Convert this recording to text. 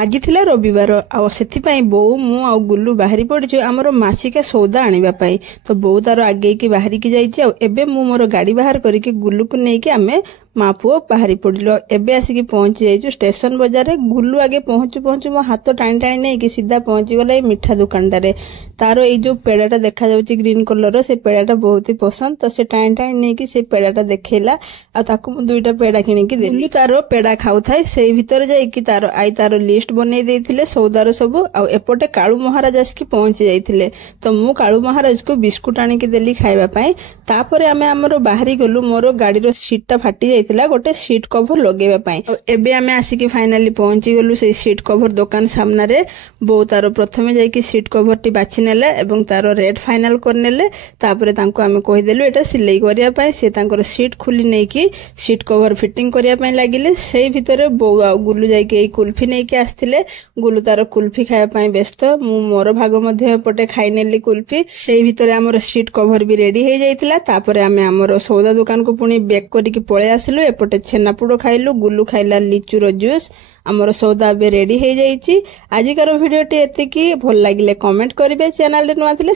ଆଜି ଥିଲା ରବିବାର ଆଉ ସେଥିପାଇଁ ବୋଉ ମୁଁ ଆଉ ଗୁଲୁ ବାହାରି ପଡିଛୁ ଆମର ମାସିକା ସଉଦା ଆଣିବା ପାଇଁ। ତ ବୋଉ ତାର ଆଗେଇକି ବାହାରିକି ଯାଇଛି ଆଉ ଏବେ ମୁଁ ମୋର ଗାଡି ବାହାର କରିକି ଗୁଲୁକୁ ନେଇକି ଆମେ ମା ପୁଅ ବାହାରି ପଡିଲୁ। ଏବେ ଆସିକି ପହଞ୍ଚି ଯାଇଛୁ ଷ୍ଟେସନ ବଜାରରେ। ଗୁଲୁ ଆଗେ ପହଞ୍ଚୁ ପହଞ୍ଚୁ ମୋ ହାତ ଟାଣି ଟାଣି ନେଇକି ସିଧା ପହଞ୍ଚିଗଲା ଏଇ ମିଠା ଦୋକାନଟାରେ। ତାର ଏଇ ଯୋଉ ପେଡାଟା ଦେଖାଯାଉଛି ଗ୍ରୀନ କଲର ସେ ପେଡାଟା ବହୁତ ହି ପସନ୍ଦ। ତ ସେ ଟାଣି ଟାଣି ନେଇକି ସେ ପେଡାଟା ଦେଖେଇଲା ଆଉ ତାକୁ ମୁଁ 2ଟା ପେଡା କିଣିକି ଦେଲି। ତାର ପେଡା ଖାଉଥାଏ ସେଇ ଭିତରେ ଯାଇକି ତାର ଲିଷ୍ଟ ବନେଇ ଦେଇଥିଲେ ସଉଦାର ସବୁ। ଆଉ ଏପଟେ କାଳୁ ମହାରାଜ ଆସିକି ପହଞ୍ଚି ଯାଇଥିଲେ। ତ ମୁଁ କାଳୁ ମହାରାଜକୁ ବିସ୍କୁଟ ଆଣିକି ଦେଲି ଖାଇବା ପାଇଁ। ତାପରେ ଆମେ ଆମର ବାହାରି ଗଲୁ। ମୋର ଗାଡିର ସିଟଟା ଫାଟି ଯାଇଥିଲା ଗୋଟେ ସିଟ୍ କଭର ଲଗେଇବା ପାଇଁ। ଏବେ ଆମେ ଆସିକି ଫାଇନାଲି ପହଞ୍ଚି ଗଲୁ ସେଇ ସିଟ୍ କଭର ଦୋକାନ ସାମ୍ନାରେ। ବୋଉ ତାର ପ୍ରଥମେ ଯାଇକି ସିଟ୍ କଭରଟି ବାଛି ନେଲେ ଏବଂ ତାର ରେଟ୍ ଫାଇନାଲ କରିନେଲେ। ତାପରେ ତାଙ୍କୁ ଆମେ କହିଦେଲୁ ଏଟା ସିଲେଇ କରିବା ପାଇଁ। ସେ ତାଙ୍କର ସିଟ୍ ଖୋଲି ନେଇକି ସିଟ୍ କଭର ଫିଟିଂ କରିବା ପାଇଁ ଲାଗିଲେ। ସେଇ ଭିତରେ ବୋଉ ଆଉ ଗୁଲୁ ଯାଇକି ଏଇ କୁଲଫି ନେଇକି ଆସିଥିଲେ। ଗୁଲୁ ତାର କୁଲଫି ଖାଇବା ପାଇଁ ବ୍ୟସ୍ତ। ମୁଁ ମୋର ଭାଗ ମଧ୍ୟ ଏପଟେ ଖାଇନେଲି କୁଲଫି। ସେଇ ଭିତରେ ଆମର ସିଟ୍ କଭର ବି ରେଡି ହେଇଯାଇଥିଲା। ତାପରେ ଆମେ ଆମର ସଉଦା ଦୋକାନକୁ ପୁଣି ବେକ୍ କରିକି ପଳେଇ ଆସିଲୁ। ଏପଟେ ଛେନାପୋଡ ଖାଇଲୁ, ଗୁଲୁ ଖାଇଲା ଲିଚୁର ଜୁସ୍। ଆମର ସଉଦା ଏବେ ରେଡି ହେଇଯାଇଛି। ଆଜିକାର ଭିଡିଓଟି ଏତିକି। ଭଲ ଲାଗିଲେ କମେଣ୍ଟ କରିବେ, ଚ୍ୟାନେଲରେ ନୂଆ ଥିଲେ